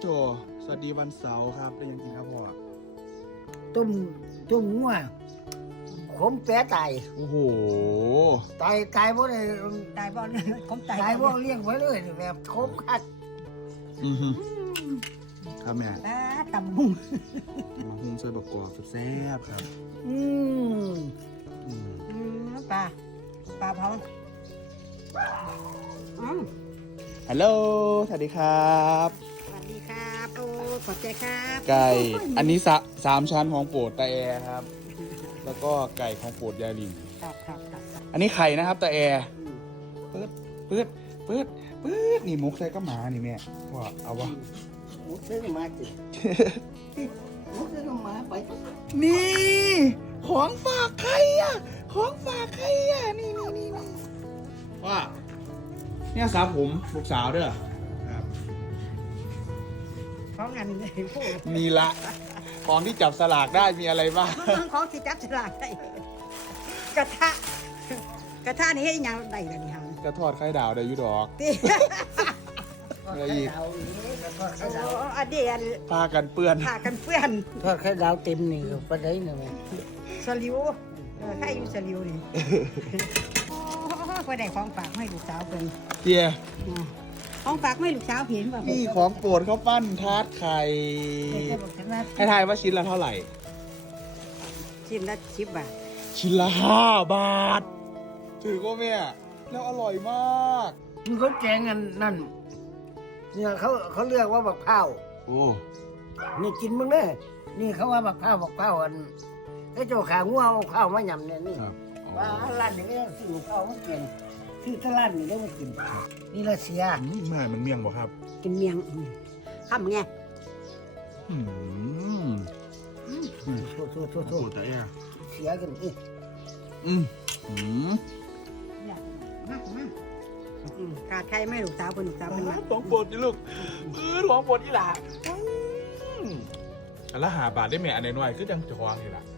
โถสวัสดีวันเสาร์ครับได้ยังกินครับพ่อต้มต้มงัวขมแปะตายโอ้โหตายตายบ่ได้ตายบ่เนี่ยผมตายตายบ่เลี้ยงไว้เลยนี่แบบคมคัดอือฮึครับแม่อ่าตำบุ้งมาหุ้มใส่บักกอกแซ่บๆครับ อืมอืมอืมปลาปลาเผาอืมฮัลโหลสวัสดีครับสวัสดีครับโอ้ ขอบใจครับไก่ อันนี้สะสามชั้นของโปรดตาแอครับ แล้วก็ไก่ของโปรดยายลินครับครับครับครับอันนี้ไข่นะครับตาแอปื๊ดปื๊ดปื๊ดปื๊ดนี่มุกใส่ก็หมานี่แม่ว่าเอาวะ มุกซื้อมาจิมุกซื้อมาไปนี่ ของฝากใครอะ ของฝากใครอะ นี่นี่นี่นี่ว่า เนี่ยสาวผมลูกสาวเด้อครับ ของงานเลยผู้มีละของที่จับสลากได้มีอะไรบ้างของสิจับฉลากได้กระทะกระทะนี่ให้ยังได้กันนี่ฮะกระทอดไข่ดาวได้อยุดอกตีอะไรอีกทอดไข่โอ้ดาวอันเดียนพากันเปื้อนผ่ากันเพื่อนทอดไข่ดาวเต็มนี่ก็ปานใดนี่แม่สลิวเออใครอยู่สลิวนี่โอ้ไปได้ของฝากให้ลูกสาวเพิ่นเจียอืม ของฝากให้ลูกสาวเห็นป่ะนี่ของโปรดเขาวปั้นทาร์ตไข่เด็กก็บอกฉันว่าให้ทายว่าชิ้นละเท่าไหร่ ชิ้นละสิบบาท ชิ้นละห้าบาท ถือก็แม่แล้วอร่อยมากมันเขาแกงกันนั่นเนี่ยเขาเขาเรียกว่าบักข้าวโอ้นี่กินมึงเด้อนี่เขาว่าบักข้าวบักข้าวอันไอ้เจ้าขางัวเอาข้าวมายำเนี่ยนี่ครับว่าร้านนี้ก็ซื้อข้าวมากิน ซื้อตลาดนี่ได้มากิน นี่ละเสียอืมแม่มันเมี่ยงบ่ครับกินเมียงอืมคำไงอืมอืมโทษโทษโทษโทโอ้ษแต่แอเสียกันอีกอืมอืมมากมากอืมขาดใครไม่ลูกสาวเป็นลูกสาวเป็นมาของโปรดนี่ลูกเออของโปรดนี่ล่ะอืมอันละหาบาทได้แม่อันไหนหน่อยคือจังจะวางนี่ล่ะอืมอะ